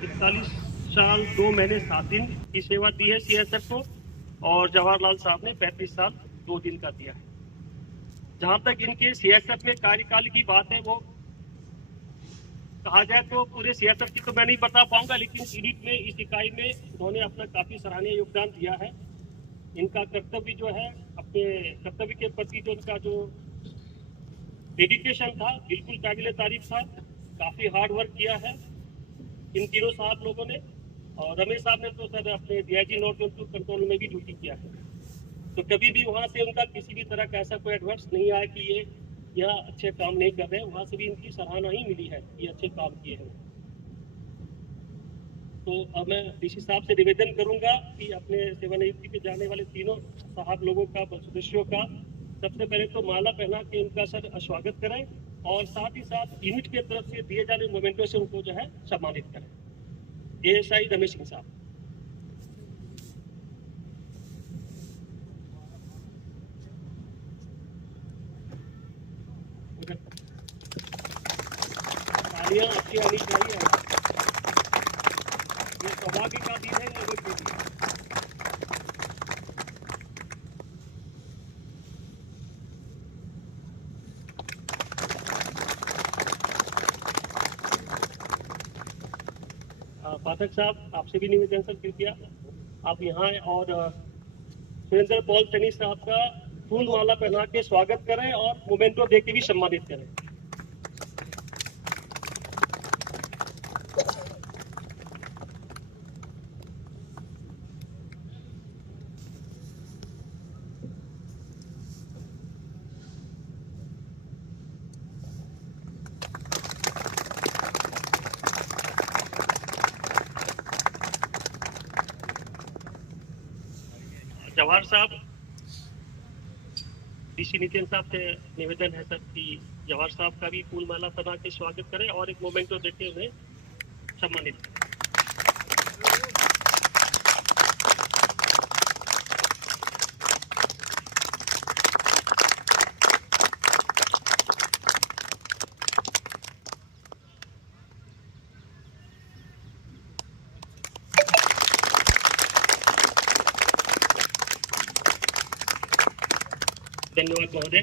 41 साल 2 महीने 7 दिन की सेवा दी है सीएसएफ को, और जवाहरलाल साहब ने 35 साल 2 दिन का दिया है। जहां तक इनके सीएसएफ में कार्यकाल की बात है, वो कहा जाए तो पूरे सीएसएफ की तो मैं नहीं बता पाऊंगा, लेकिन यूनिट में, इस इकाई में उन्होंने अपना काफी सराहनीय योगदान दिया है। इनका कर्तव्य जो है, अपने कर्तव्य के प्रति जो उनका जो डेडिकेशन था, बिल्कुल काबिले तारीफ था। काफी हार्ड वर्क किया है इन तीनों साहब लोगों ने। और रमेश साहब ने तो सर अपने डीआईजी नॉर्थ जोन कंट्रोल में भी ड्यूटी किया है, तो कभी भी वहां से उनका किसी भी तरह का ऐसा कोई एडवर्स नहीं आया कि ये यहाँ अच्छे काम नहीं कर रहे हैं। वहां से भी इनकी सराहना ही मिली है, ये अच्छे काम किए हैं। तो अब मैं डीसी साहब से निवेदन करूंगा कि अपने सेवानिवृत्ति पे जाने वाले तीनों साहब लोगों का, सदस्यों का सबसे पहले तो माला पहना के उनका सर स्वागत करें, और साथ ही साथ यूनिट की तरफ से दिए जाने मोमेंटो से उनको जो है सम्मानित करें। एएसआई रमेश सिंह साहब। तालियां आपकी आनी चाहिए। ये सौभाग्य का दिन है लोगों के लिए। पाठक साहब, आपसे भी निवेदन सर, कृपया आप यहाँ आए और सुरेंद्र पॉल सैनी साहब का फूल माला पहना के स्वागत करें और मोमेंटो दे के भी सम्मानित करें। जवाहर साहब, डीसी नितिन साहब से निवेदन है सर कि जवाहर साहब का भी फूल माला पहना के स्वागत करें और एक मोमेंटो देते हुए सम्मानित करें। धन्यवाद महोदय।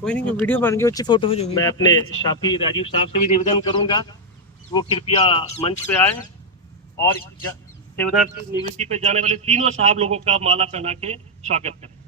कोई नहीं, वीडियो बन गई, अच्छी फोटो हो जाएगी। मैं अपने शाफी राजीव साहब से भी निवेदन करूंगा वो कृपया मंच पे आए और सेवानिवृत्ति पे जाने वाले तीनों साहब लोगों का माला पहना के स्वागत करें।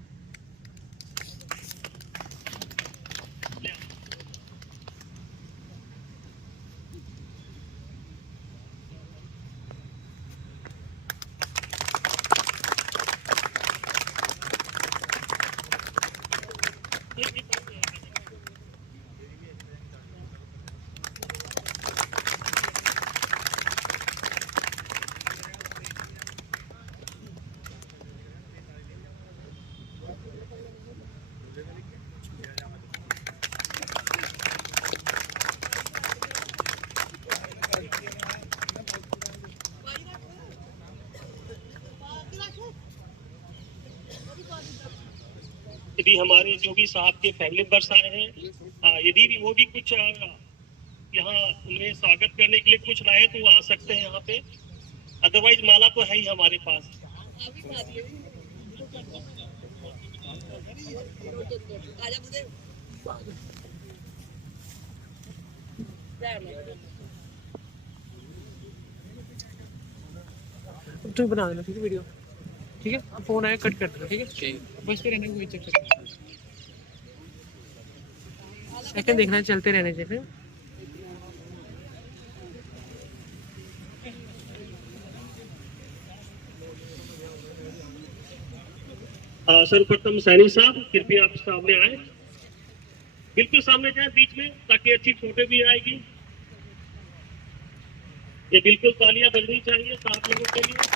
यदि हमारे जो भी साहब के फैमिली मेंबर्स आए हैं, यदि भी वो भी कुछ यहाँ उन्हें स्वागत करने के लिए कुछ लाए तो वो आ सकते हैं यहाँ पे, अदरवाइज माला तो है ही हमारे पास। तुम बना देना, ठीक है वीडियो, ठीक है। फोन आया कट कर देना, ठीक है। बस पे रहना, कोई चक्कर नहीं, सेकंड देखना, चलते रहने चाहिए। सर्वप्रथम सैनी साहब कृपया आप सामने आए, बिल्कुल सामने जाए बीच में, ताकि अच्छी फोटो भी आएगी। ये बिल्कुल तालियां बजनी चाहिए साहब लोगों के लिए।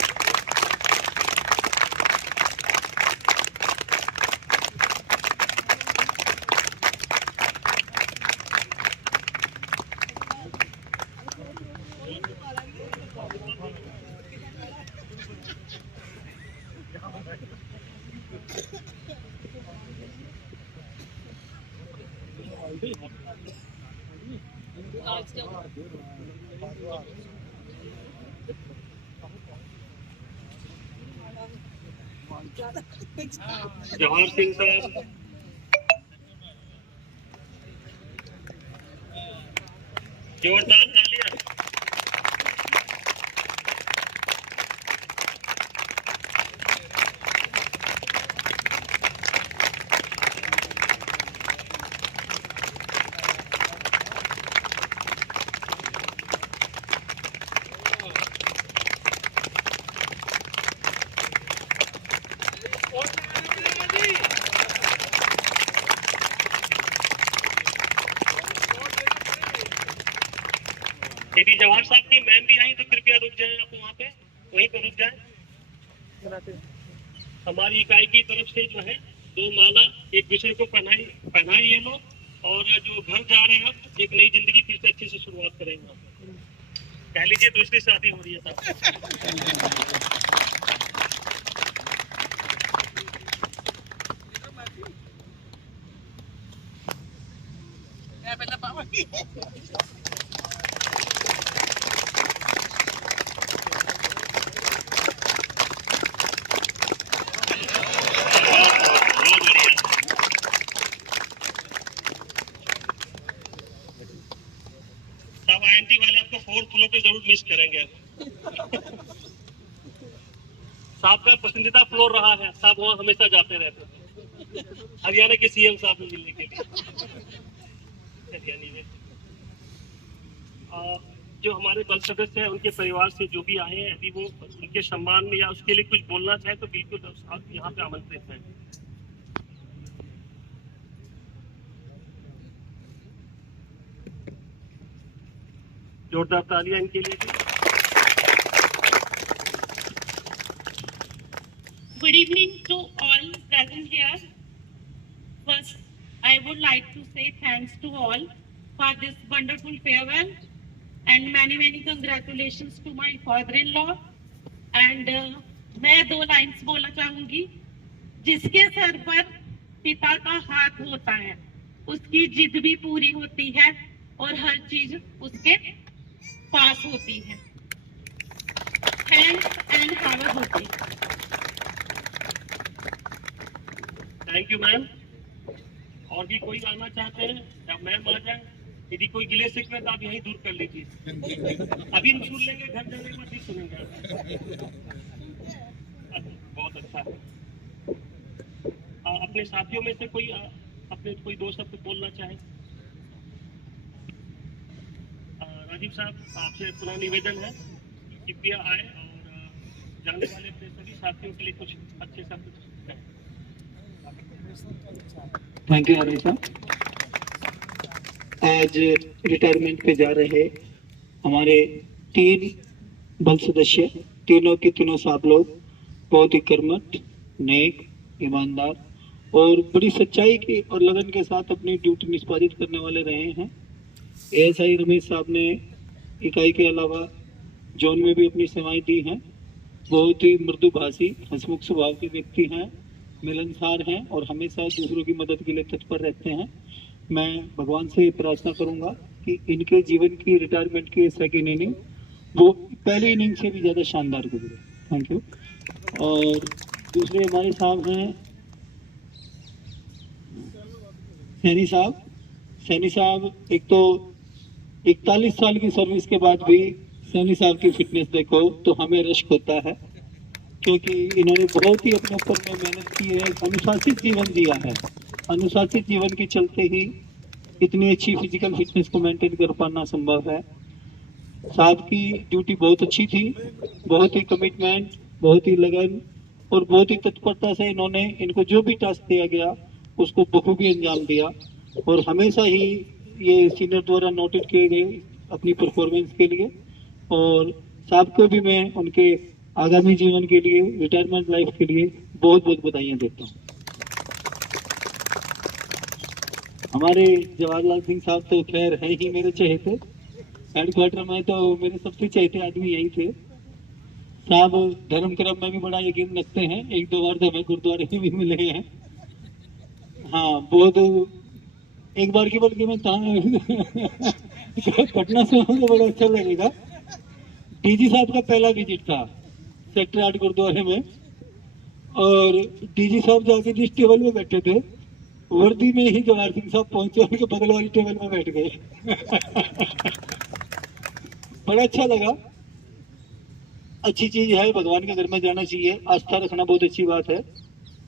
जवाहर सिंह साहब, जोरदार तालियां। यदि जवाहर साहब की मैम भी आई तो कृपया रुक जाएं, आप वहाँ पे वहीं पे रुक जाएं। हमारी इकाई की तरफ से जो है 2 माला एक दूसरे को पहनाई ये लोग, और जो घर जा रहे हैं अब एक नई जिंदगी फिर से अच्छे से शुरुआत करेंगे। कह लीजिए दूसरी शादी हो रही है साहब। सब INT वाले आपको 4th फ्लोर पे जरूर मिस करेंगे। साहब का पसंदीदा फ्लोर रहा है, साहब वहाँ हमेशा जाते रहते हैं हरियाणा के CM साहब से मिलने के लिए। जो हमारे बल सदस्य हैं उनके परिवार से जो भी आए हैं, यदि वो उनके सम्मान में या उसके लिए कुछ बोलना चाहे तो बिल्कुल आप यहाँ पे आमंत्रित हैं। जोरदार तालियां इनके लिए भी। Good evening to all present here. First, I would like to say thanks to all for this wonderful farewell and many congratulations to my father-in-law. And मैं 2 लाइन्स बोलना चाहूंगी। जिसके सर पर पिता का हाथ होता है उसकी जिद भी पूरी होती है और हर चीज उसके पास होती है। Thanks and have a good day. Thank you ma'am. और भी कोई आना चाहते हैं या मैम आ जाए? यदि कोई गिले शिकवे तो आप यहीं दूर कर लीजिए। अभी सुन लेंगे, घर जाने के बाद ही सुनेंगे। बहुत अच्छा है। अपने साथियों में से कोई अपने कोई 2 शब्द बोलना चाहे? राजीव साहब, आपसे पुनः निवेदन है कि कृपया आए और जाने वाले अपने सभी साथियों के लिए कुछ अच्छे शब्द कहें। थैंक यू आरएस साहब। आज रिटायरमेंट पे जा रहे हमारे 3 बल सदस्य, तीनों के तीनों साहब लोग बहुत ही कर्मठ, नेक, ईमानदार और बड़ी सच्चाई की और लगन के साथ अपनी ड्यूटी निष्पादित करने वाले रहे हैं। ASI रमेश साहब ने इकाई के अलावा जोन में भी अपनी सेवाएं दी हैं। बहुत ही मृदुभाषी, हंसमुख स्वभाव के व्यक्ति हैं, मिलनसार हैं और हमेशा दूसरों की मदद के लिए तत्पर रहते हैं। मैं भगवान से प्रार्थना करूंगा कि इनके जीवन की रिटायरमेंट की सेकेंड इनिंग वो पहली इनिंग से भी ज़्यादा शानदार गुजरे। Thank you. और दूसरे हमारे साहब हैं सैनी साहब। सैनी साहब, एक तो 41 साल की सर्विस के बाद भी सैनी साहब की फिटनेस देखो तो हमें रश्क होता है, क्योंकि इन्होंने बहुत ही अपने ऊपर में मेहनत की है, अनुशासित जीवन जिया है। अनुशासित जीवन के चलते ही इतनी अच्छी फिजिकल फिटनेस को मेंटेन कर पाना संभव है। साहब की ड्यूटी बहुत अच्छी थी, बहुत ही कमिटमेंट, बहुत ही लगन और बहुत ही तत्परता से इन्होंने इनको जो भी टास्क दिया गया उसको बखूबी अंजाम दिया और हमेशा ही ये सीनियर द्वारा नोटेड किए गए अपनी परफॉर्मेंस के लिए। और साहब को भी मैं उनके आगामी जीवन के लिए, रिटायरमेंट लाइफ के लिए बहुत बहुत बधाइयाँ देता हूँ। हमारे जवाहरलाल सिंह साहब तो खैर है ही मेरे चहेते, हेडक्वार्टर में तो मेरे सबसे चहेते आदमी यही थे। साहब धर्म कर्म में भी बड़ा यकीन रखते हैं, 1-2 बार तो हमें गुरुद्वारे में भी मिले हैं। हाँ, बहुत एक बार की बल्कि मैं पटना से हूँ तो बड़ा अच्छा लगेगा। डीजी साहब का पहला विजिट था सेक्टर 8 गुरुद्वारे में, और डीजी साहब जाके जिस टेबल में बैठे थे वर्दी में ही जवाहर सिंह साहब पहुंचे, उनके बगल वाली टेबल में बैठ गए। बड़ा अच्छा लगा। अच्छी चीज है, भगवान के घर में जाना चाहिए, आस्था रखना बहुत अच्छी बात है।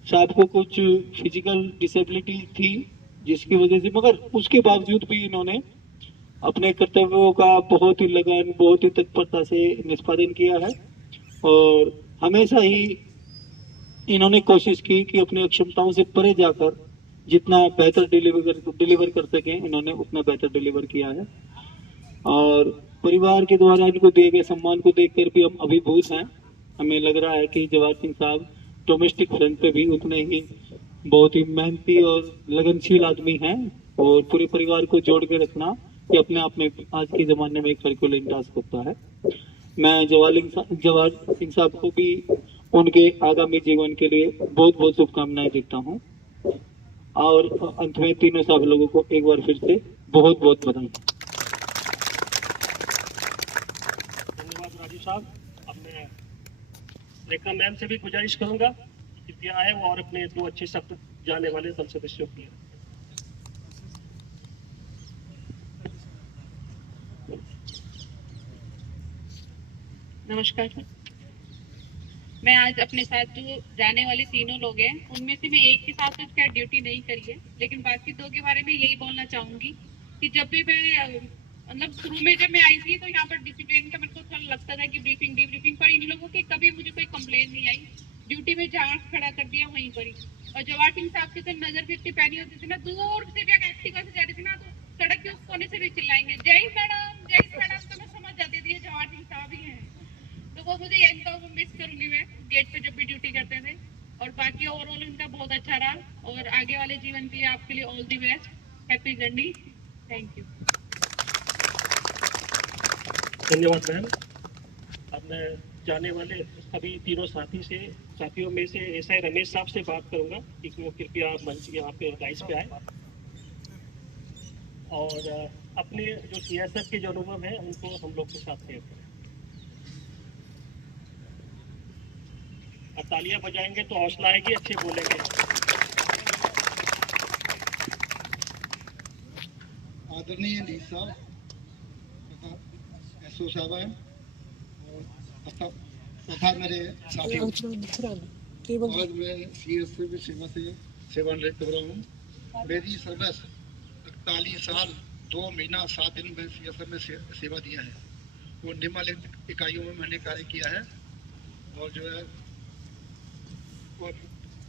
साहब को कुछ फिजिकल डिसेबिलिटी थी जिसकी वजह से, मगर उसके बावजूद भी इन्होंने अपने कर्तव्यों का बहुत ही लगन, बहुत ही तत्परता से निष्पादन किया है, और हमेशा ही इन्होंने कोशिश की कि अपनी क्षमताओं से परे जाकर जितना बेहतर डिलीवर कर सके, इन्होंने उतना बेहतर डिलीवर किया है। और परिवार के द्वारा इनको दिए गए सम्मान को देखकर भी हम अभिभूत हैं। हमें लग रहा है कि जवाहर सिंह साहब डोमेस्टिक फ्रंट पे भी उतने ही बहुत ही मेहनती और लगनशील आदमी हैं, और पूरे परिवार को जोड़ के रखना ये अपने आप में आज के जमाने में एक हरक्यूलिन टास्क होता है। मैं जवाहर सिंह साहब को भी उनके आगामी जीवन के लिए बहुत बहुत शुभकामनाएं देता हूँ, और अंत में तीनों साहब लोगों को एक बार फिर से बहुत बहुत बधाई। धन्यवाद राजू साहब। अब मैं रेखा मैम से भी गुजारिश करूंगा कृपया आए और अपने 2 अच्छे शब्द जाने वाले सब सदस्यों की। नमस्कार सर। मैं आज अपने साथ जो जाने वाले तीनों लोग हैं उनमें से मैं एक के साथ तो क्या ड्यूटी नहीं करी है, लेकिन बाकी 2 के बारे में यही बोलना चाहूंगी कि जब भी मैं मतलब शुरू में जब मैं आई थी तो यहाँ पर डिसिप्लिन का मेरे को थोड़ा लगता था कि ब्रीफिंग डीब्रीफिंग पर इन लोगों की कभी मुझे कोई कंप्लेन नहीं आई। ड्यूटी में जहाँ खड़ा कर दिया वहीं पर ही। और जवाहर सिंह साहब की तो नजर भी इतनी पैनी होती थी ना, दूर से भी अगर एक्टिवा से जा रही थी ना तो सड़क के उस कोने से भी चिल्लाएंगे जय मैडम, तो मैं समझ जाती थी ये जवाहर सिंह साहब ही हैं। तो वो मुझे इनका मिस करूंगी मैं गेट पे जब भी ड्यूटी करते थे। और बाकी ओवरऑल इनका बहुत अच्छा रहा, और आगे वाले जीवन के लिए आपके लिए all the best, happy journey, thank you. धन्यवाद मैम। अब मैं जाने वाले सभी तीनों साथियों में से एसआई रमेश साहब से बात करूंगा कि वो कृपया मंच यहाँ पे राइस पे आए और अपने जो सीएसएफ के जो अनुभव है उनको हम लोग के साथ शेयर करें। अब तालियां बजाएंगे तो हौसला आएगी, अच्छे बोलेंगे। आदरणीय डी साहब तथा एसओ साहब हैं तथा मेरे साथियों, आज मैं सीएसएफ की सेवा से सेवानिवृत्त कर रहा हूँ। मेरी सर्विस 41 साल 2 महीना 7 दिन में सीएसएफ में सेवा दिया है। वो निम्नलिखित इकाइयों में मैंने कार्य किया है, और जो है और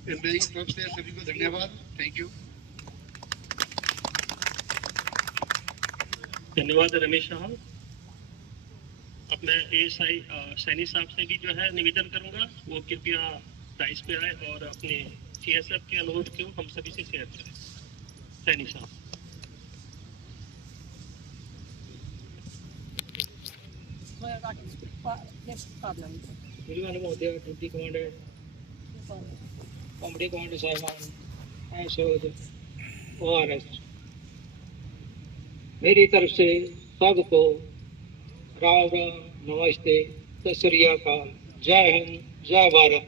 मेरी तरफ से सभी को धन्यवाद, थैंक यू। धन्यवाद रमेश साहब। अब मैं एएसआई सैनी साहब से भी जो है निवेदन करूंगा वो कृपया डाइस पे आए और अपने सीएसएफ के अनुभव को हम सभी से शेयर करें। सैनी साहब। ड्यूटी कमांडर कॉमेडी कमांडर साहबान और मेरी तरफ से सबको राम राम, नमस्ते, सत श्री अकाल, जय हिंद, जय भारत।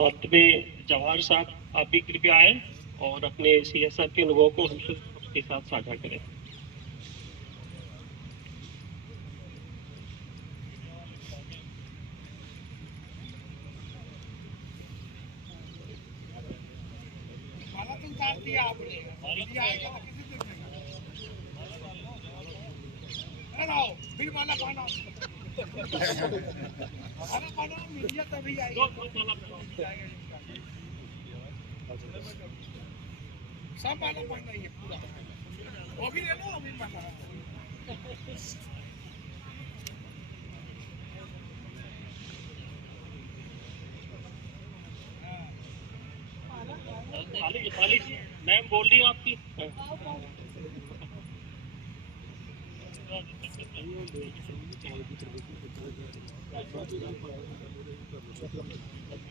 अंत में जवाहर साहब आप भी कृपया आए और अपने सीएसएफ के अनुभव को हमसे उसके साथ साझा करें। फिर माला पाना मीडिया तभी आएगी, सब माला पढ़ना ही है पूरा, वो भी ले लो, अभी माला मैम बोल रही हूँ आपकी।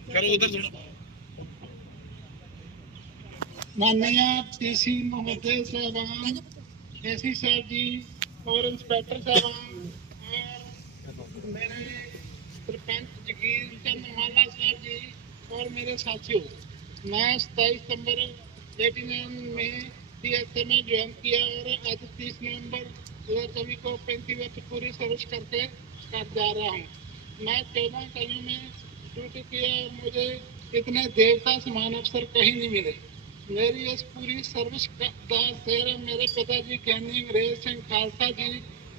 करो उधर थोड़ा। माननीय टीसी महोदय साहबान, एसी साहब जी और इंस्पेक्टर साहबान और मेरे सरपंच जगीर चंद माला साहब जी और मेरे साथियों, मैं 27 सितंबर 89 में सीएसए में ज्वाइन किया और आज 30 नवंबर 2024 को 35 वर्ष पूरी सर्विस करके कर जा रहा हूँ। मैं 14 इकाइयों में ड्यूटी किया और मुझे इतने देवता समान अवसर कहीं नहीं मिले। मेरी इस पूरी सर्विस का श्रेय मेरे पिताजी ज्ञानी अंग्रेज सिंह खालसा जी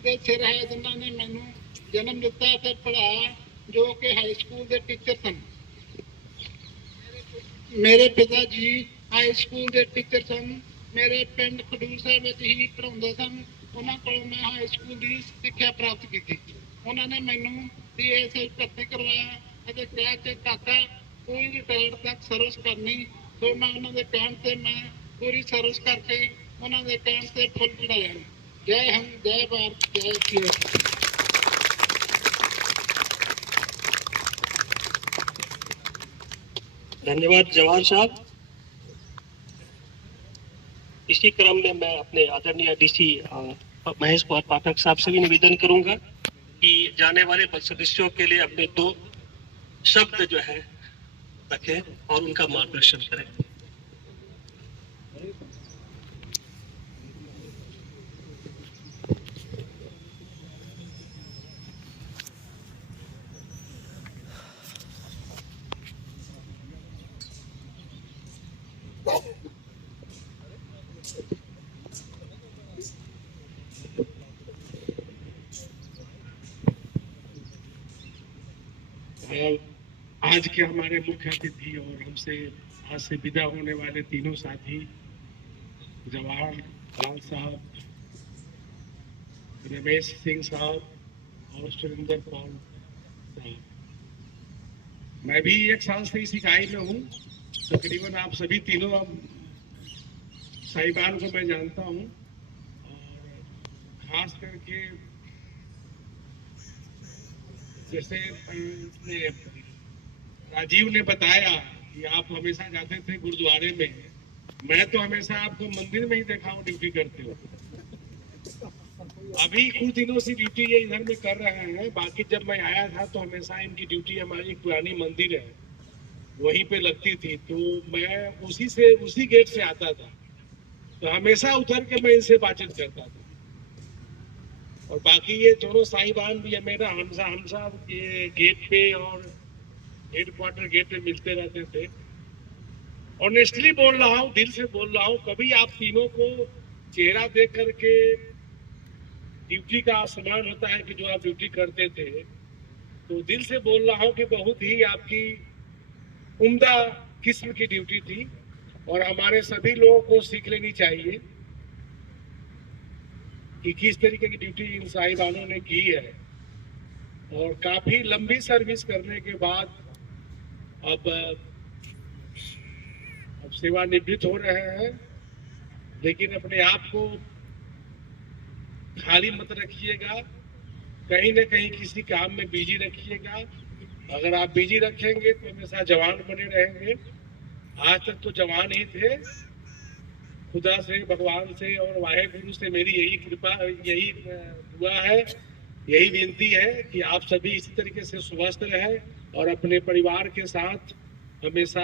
के सिर है, जिन्होंने मैनू जन्म दिता ते पढ़ाया, जो कि हाई स्कूल के टीचर सन। मेरे पिताजी हाई स्कूल के टीचर सन, मेरे पिंड खडूर साहब विच ही पढ़ाउंदे सन। उन्हां कोलों मैं हाई स्कूल की सिक्ख्या प्राप्त की। उन्होंने मैनू सीएसए भर्ती करवाया ਅਤੇ ਕਿਹਾ ਕਿ ਕਾਕਾ ਕੋਈ ਰਿਟਾਇਰ ਤੱਕ ਸਰਵਿਸ ਕਰਨੀ। तो मैं उन्होंने कहण से मैं पूरी सर्विस करके उन्होंने कहण से फुल चढ़ाया। जय हिंद, जय भारत, जय सीएसए। धन्यवाद जवाहर साहब। इसी क्रम में मैं अपने आदरणीय डीसी महेश कुमार पाठक साहब से भी निवेदन करूंगा कि जाने वाले बल सदस्यों के लिए अपने 2 शब्द जो है रखें और उनका मार्गदर्शन करें। आज के हमारे मुख्य अतिथि और हमसे आज से विदा होने वाले तीनों साथी जवाहर लाल साहब, रमेश सिंह साहब और सुरेंद्र पॉल साहब। मैं भी 1 साल से इस इकाई में हूँ। तकरीबन आप सभी तीनों साहिबान को मैं जानता हूँ और खास करके जैसे राजीव ने बताया कि आप हमेशा जाते थे गुरुद्वारे में, मैं तो हमेशा आपको मंदिर में ही देखा हूँ ड्यूटी करते हो। अभी कुछ दिनों से ड्यूटी ये इधर में कर रहे हैं, बाकी जब मैं आया था तो हमेशा इनकी ड्यूटी हमारी पुरानी मंदिर है वहीं पे लगती थी, तो मैं उसी गेट से आता था, तो हमेशा उतर के मैं इनसे बातचीत करता था। और बाकी ये दोनों साहिबान भी है मेरा हमसा ये गेट पे और हेडक्वार्टर गेट पे मिलते रहते थे। ऑनेस्टली बोल रहा हूँ, दिल से बोल रहा हूँ, कभी आप तीनों को चेहरा देख करके ड्यूटी का सम्मान होता है कि जो आप ड्यूटी करते थे, तो दिल से बोल रहा हूँ कि बहुत ही आपकी उम्दा किस्म की ड्यूटी थी और हमारे सभी लोगों को सीख लेनी चाहिए कि किस तरीके की ड्यूटी इन साहिबानों ने की है। और काफी लंबी सर्विस करने के बाद अब सेवानिवृत्त हो रहे हैं, लेकिन अपने आप को खाली मत रखिएगा, कहीं न कहीं किसी काम में बिजी रखिएगा। अगर आप बिजी रखेंगे तो हमेशा जवान बने रहेंगे। आज तक तो जवान ही थे। खुदा से, भगवान से और वाहेगुरु से मेरी यही कृपा, यही दुआ है, यही विनती है कि आप सभी इसी तरीके से स्वस्थ रहें और अपने परिवार के साथ हमेशा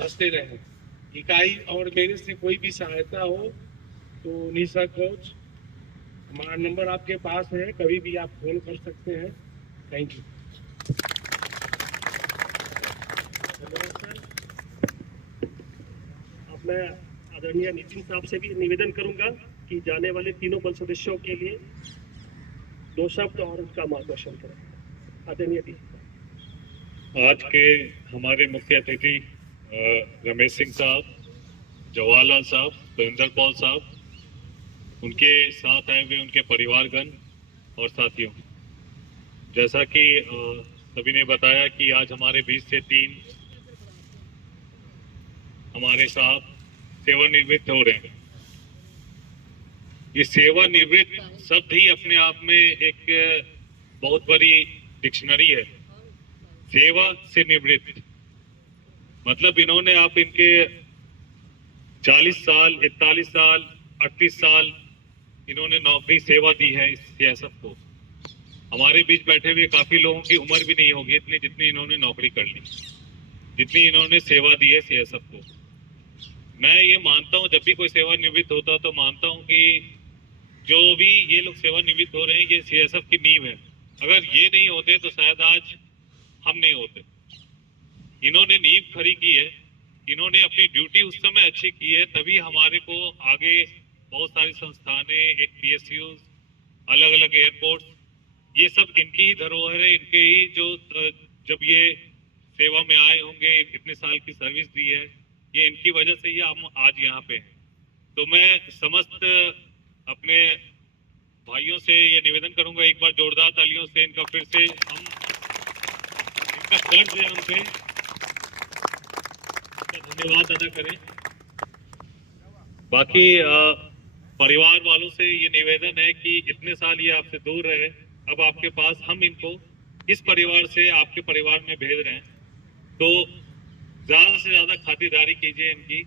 हंसते रहें। इकाई और मेरे से कोई भी सहायता हो तो निसंकोच हमारा नंबर आपके पास है, कभी भी आप फोन कर सकते हैं। Thank you. अब मैं आदरणीय नितिन साहब से भी निवेदन करूंगा कि जाने वाले तीनों बल सदस्यों के लिए 2 शब्द और उनका मार्गदर्शन करें। आदरणीय डीसी। आज के हमारे मुख्य अतिथि रमेश सिंह साहब, जवाहरलाल साहब, सुरेंद्र पॉल साहब, उनके साथ आए हुए उनके परिवारगण और साथियों, जैसा कि सभी ने बताया कि आज हमारे बीच से 3 हमारे साहब सेवानिवृत्त हो रहे हैं। ये सेवानिवृत्त शब्द ही अपने आप में एक बहुत बड़ी डिक्शनरी है। सेवा से निवृत्त मतलब इन्होंने आप इनके 40 साल, 41 साल, 38 साल इन्होंने नौकरी सेवा दी है इस सीएसएफ को। हमारे बीच बैठे हुए काफी लोगों की उम्र भी नहीं होगी इतनी जितनी इन्होंने नौकरी कर ली, जितनी इन्होंने सेवा दी है सीएसएफ को। मैं ये मानता हूँ जब भी कोई सेवानिवृत्त होता तो मानता हूँ कि जो भी ये लोग सेवानिवृत्त हो रहे हैं ये सीएसएफ की नींव है। अगर ये नहीं होते तो शायद आज हम नहीं होते। इन्होंने नींव खड़ी की है, इन्होंने अपनी ड्यूटी उस समय अच्छी की है, तभी हमारे को आगे बहुत सारी संस्थानें, एक PSUs, अलग अलग एयरपोर्ट, ये सब इनकी ही धरोहर है, इनके ही जो जब ये सेवा में आए होंगे, इतने साल की सर्विस दी है, ये इनकी वजह से ही हम आज यहाँ पे हैं। तो मैं समस्त अपने भाइयों से ये निवेदन करूंगा, एक बार जोरदार तालियों से इनका फिर से हम इनका कर्ज है हम पे धन्यवाद अदा करें। बाकी परिवार वालों से ये निवेदन है कि इतने साल ये आपसे दूर रहे, अब आपके पास हम इनको इस परिवार से आपके परिवार में भेज रहे हैं, तो ज्यादा से ज्यादा खातिरदारी कीजिए इनकी।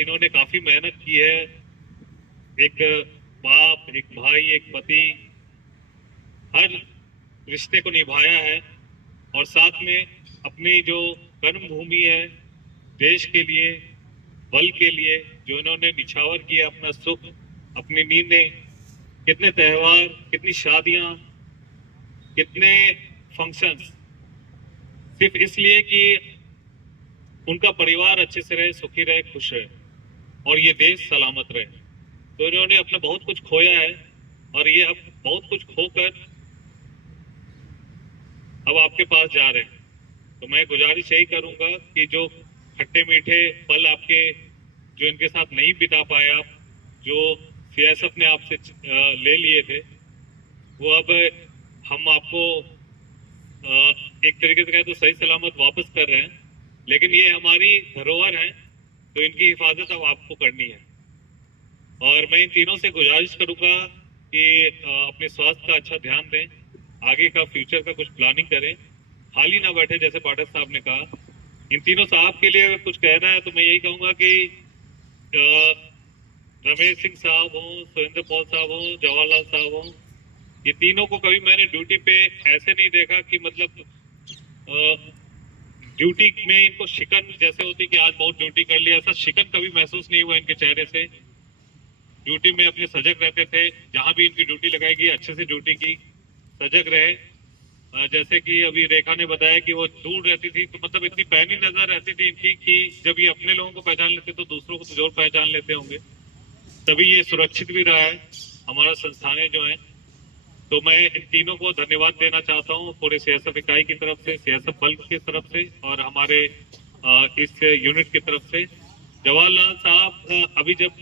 इन्होंने काफी मेहनत की है, एक बाप, एक भाई, एक पति, हर रिश्ते को निभाया है और साथ में अपनी जो कर्म भूमि है देश के लिए, बल के लिए जो इन्होंने निछावर किया, अपना सुख, अपनी नींदें, कितने त्योहार, कितनी शादियां, कितने फंक्शंस, सिर्फ इसलिए कि उनका परिवार अच्छे से रहे, सुखी रहे, खुश रहे और ये देश सलामत रहे। तो इन्होंने अपना बहुत कुछ खोया है और ये अब बहुत कुछ खोकर अब आपके पास जा रहे हैं। तो मैं गुजारिश यही करूंगा कि जो खट्टे मीठे पल आपके जो इनके साथ नहीं बिता पाए आप, जो सीएसएफ ने आपसे ले लिए थे, वो अब हम आपको एक तरीके से कहें तो सही सलामत वापस कर रहे हैं। लेकिन ये हमारी धरोहर है तो इनकी हिफाजत अब आपको करनी है। और मैं इन तीनों से गुजारिश करूंगा कि अपने स्वास्थ्य का अच्छा ध्यान दें, आगे का फ्यूचर का कुछ प्लानिंग करें, खाली ना बैठे जैसे पाठक साहब ने कहा। इन तीनों साहब के लिए अगर कुछ कहना है तो मैं यही कहूंगा कि रमेश सिंह साहब हों, सुरेंद्र पॉल साहब हों, जवाहरलाल साहब हों, ये तीनों को कभी मैंने ड्यूटी पे ऐसे नहीं देखा कि मतलब ड्यूटी में इनको शिकन जैसे होती कि आज बहुत ड्यूटी कर लिया, ऐसा शिकन कभी महसूस नहीं हुआ इनके चेहरे से। ड्यूटी में अपने सजग रहते थे, जहां भी इनकी ड्यूटी लगाएगी अच्छे से ड्यूटी की, सजग रहे। जैसे कि अभी रेखा ने बताया कि वो दूर रहती थी तो मतलब इतनी पैनी नजर रहती थी इनकी कि जब ये अपने लोगों को पहचान लेते तो दूसरों को तो जरूर पहचान लेते होंगे। तभी ये सुरक्षित भी रहा है हमारा संस्थानें जो है। तो मैं इन तीनों को धन्यवाद देना चाहता हूँ पूरे सीएसएफ इकाई की तरफ से, सीएसएफ बल की तरफ से और हमारे इस यूनिट की तरफ से। जवाहरलाल साहब, अभी जब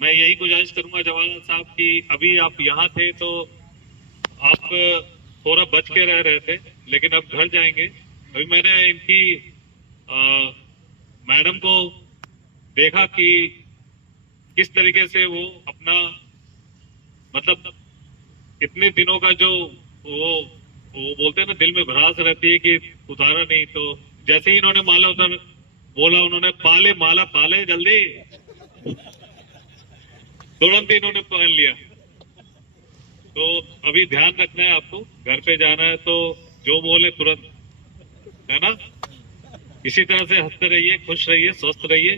मैं यही गुजारिश करूंगा जवाहरलाल साहब की अभी आप यहाँ थे तो आप थोड़ा बच के रह रहे थे, लेकिन अब घर जाएंगे। अभी मैंने इनकी मैडम को देखा कि किस तरीके से वो अपना मतलब इतने दिनों का जो वो बोलते हैं ना, दिल में भड़ास रहती है कि उतारा नहीं, तो जैसे ही इन्होंने माला उतार बोला उन्होंने पाले माला पाले जल्दी, तुरंत इन्होंने पहन लिया। तो अभी ध्यान रखना है आपको, घर पे जाना है तो जो बोले तुरंत, है ना। इसी तरह से हंसते रहिए, खुश रहिए, स्वस्थ रहिए।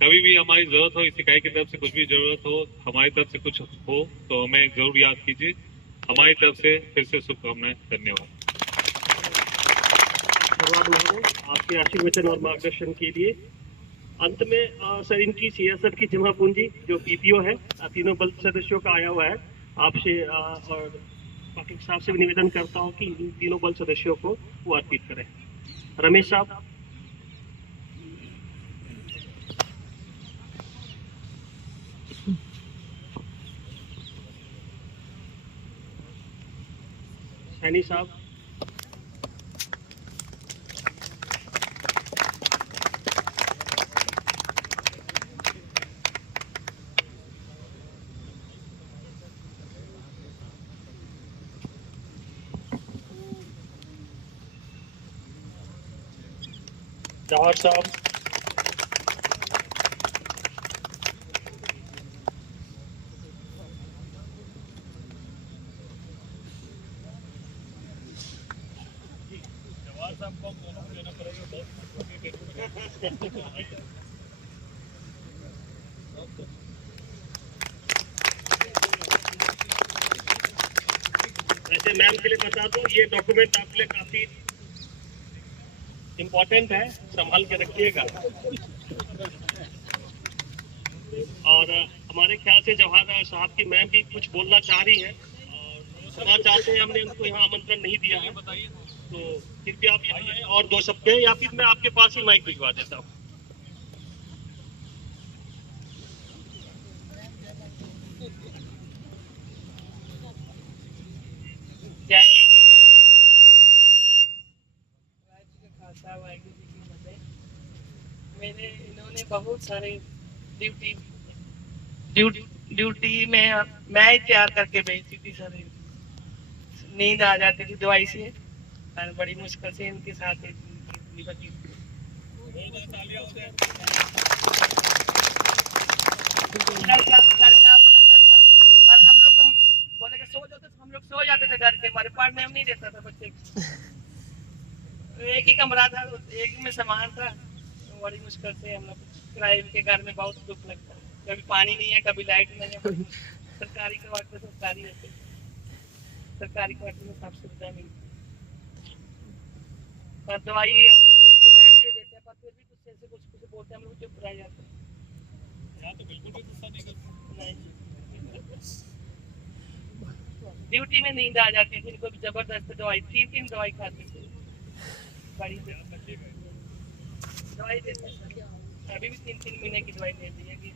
कभी भी हमारी जरूरत हो, इस इकाई की तरफ से कुछ भी जरूरत हो, हमारी तरफ से कुछ हो तो हमें जरूर याद कीजिए। हमारी तरफ से फिर से शुभकामनाएं। धन्यवाद। आपके आशीर्वचन और मार्गदर्शन के लिए। अंत में सर इनकी सीएसएफ की जमा पूंजी जो पीपीओ है तीनों बल सदस्यों का आया हुआ है, आपसे और पाठक साहब से भी निवेदन करता हूं कि इन तीनों बल सदस्यों को वो अर्पित करें। रमेश साहब। सैनी साहब। जवाहर साहब, वैसे मैम के लिए बता दो, ये डॉक्यूमेंट आपके लिए काफी इम्पोर्टेंट है, संभाल के रखिएगा। और हमारे ख्याल से जवाहर साहब की मैम भी कुछ बोलना चाह रही है और सुना चाहते हैं, हमने उनको यहाँ आमंत्रण नहीं दिया है, तो कृपया आप यहाँ आएं और 2 शब्द कहें, या फिर मैं आपके पास ही माइक भिजवा देता हूँ। मेरे इन्होंने बहुत सारे ड्यूटी में मैं ही तैयार करके भेजती थी सर। नींद आ जाती थी दवाई से और बड़ी मुश्किल से इनके साथ बची। लड़का उठाता था और हम लोग को बोले कि सो जाओ, तो हम लोग सो जाते थे डर के, हमारे पढ़ने में नहीं देता था बच्चे। एक ही कमरा था, एक में सामान था, तो बड़ी मुश्किल से हम लोग किराए के घर में बहुत दुख लगता है। कभी पानी नहीं है, कभी लाइट नहीं है। सरकारी क्वार्टर में सरकारी होते, सरकारी क्वार्टर में सब सुविधा मिलती है, पर दवाई हम लोग इनको टाइम से देते हैं, पर फिर भी कुछ ऐसे कुछ बोलते हैं, हम लोग चुप रह जाते हैं। यहाँ तो बिल्कुल भी गुस्सा नहीं करते। ड्यूटी में नींद आ जाती थी इनको, जबरदस्त दवाई 3 दवाई खाती थी, बड़ी दवाई देते हैं। अभी भी 3 महीने की दवाई देती है कि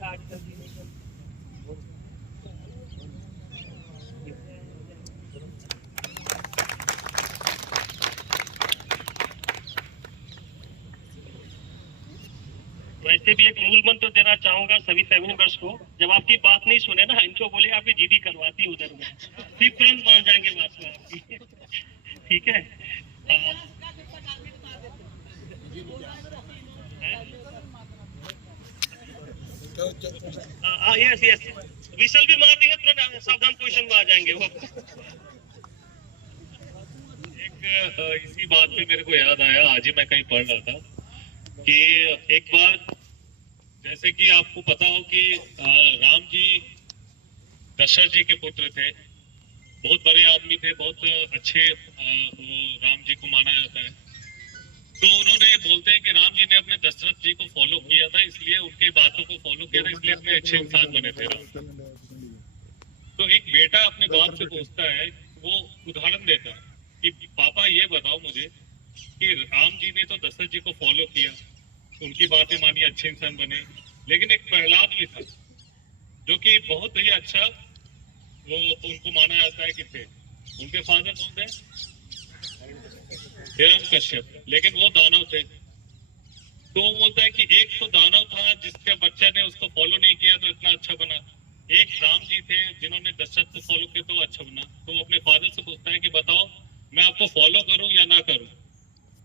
कार्ड कर दी। वैसे भी एक मूल मंत्र देना चाहूंगा सभी फैमिली मेंबर्स को, जब आपकी बात नहीं सुने ना, इनको बोले आपकी जीडी करवाती उधर में, फिर तुरंत मान जाएंगे बात में आपकी। ठीक है, यस यस, विशल भी मार देंगे तुरंत सावधान पोजीशन में आ जाएंगे वो। एक इसी बात पे मेरे को याद आया, आज ही मैं कहीं पढ़ रहा था कि एक बार, जैसे कि आपको पता हो कि राम जी दशरथ जी के पुत्र थे, बहुत बड़े आदमी थे, बहुत अच्छे वो राम जी को माना जाता है। तो उन्होंने बोलते हैं कि राम जी ने अपने दशरथ जी को फॉलो किया था, इसलिए उनकी बातों को फॉलो किया था, इसलिए इतने अच्छे इंसान बने थे राम। तो एक बेटा अपने बाप से पूछता है, वो उदाहरण देता है कि पापा ये बताओ मुझे कि राम जी ने तो दशरथ जी को फॉलो किया, उनकी बातें मानी, अच्छे इंसान बने, लेकिन एक प्रहलाद भी था जो कि बहुत ही अच्छा, वो उनको माना जाता है कि थे। उनके फादर कौन थे? हिरण्यकश्यप, लेकिन वो दानव थे। तो वो बोलता है कि एक तो दानव था जिसके बच्चे ने उसको फॉलो नहीं किया तो इतना अच्छा बना, एक राम जी थे जिन्होंने दशरथ को फॉलो किया तो अच्छा बना। तो वो अपने फादर से पूछता है कि बताओ मैं आपको फॉलो करूं या ना करूं।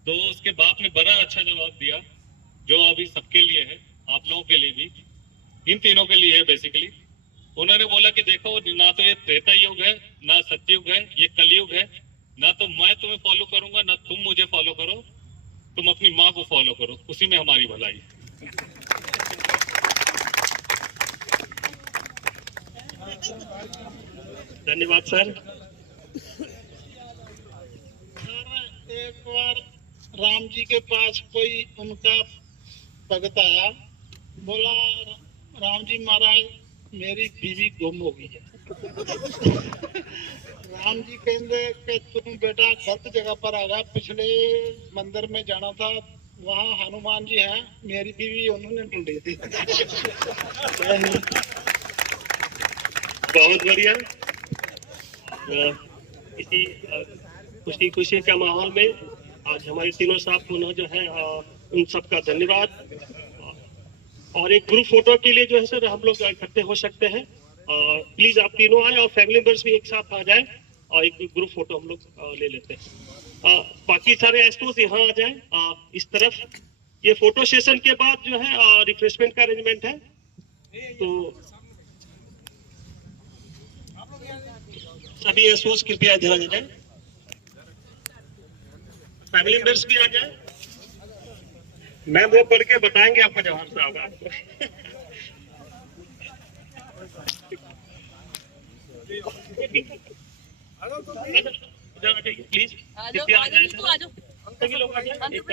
तो उसके बाप ने बड़ा अच्छा जवाब दिया, जो अभी सबके लिए है, आप लोगों के लिए भी, इन तीनों के लिए है बेसिकली। उन्होंने बोला कि देखो, ना तो ये त्रेता युग है, ना सतयुग है, ये कलयुग है, ना तो मैं तुम्हें फॉलो करूंगा, ना तुम मुझे फॉलो करो, तुम अपनी माँ को फॉलो करो, उसी में हमारी भलाई है। धन्यवाद सर। एक बार राम जी के पास कोई उनका भगत आया, बोला राम जी महाराज मेरी बीवी गुम हो गई है। राम जी कहते कि तुम बेटा गलत जगह पर आ गया, पिछले मंदिर में जाना था, वहाँ हनुमान जी हैं, मेरी बीवी उन्होंने ढूंढी थी। बहुत बढ़िया। इसी खुशी का माहौल में आज हमारे तीनों साहब पुनः जो है उन सबका धन्यवाद। और एक ग्रुप फोटो के लिए जो है सर हम लोग इकट्ठे हो सकते हैं, और प्लीज आप तीनों आए और फैमिली मेंबर्स भी एक साथ आ जाए और एक ग्रुप फोटो हम लोग ले लेते हैं। बाकी सारे एस्ट्रोस यहाँ आ जाए इस तरफ। ये फोटो सेशन के बाद जो है रिफ्रेशमेंट का अरेंजमेंट है, तो सभी एस्ट्रोस कृपया इधर आ जाए, फैमिली मेंबर्स भी आ जाए। मैम वो पढ़ के बताएंगे आपका जवाब साहब आपको। प्लीज सभी लोग आ जाए, एक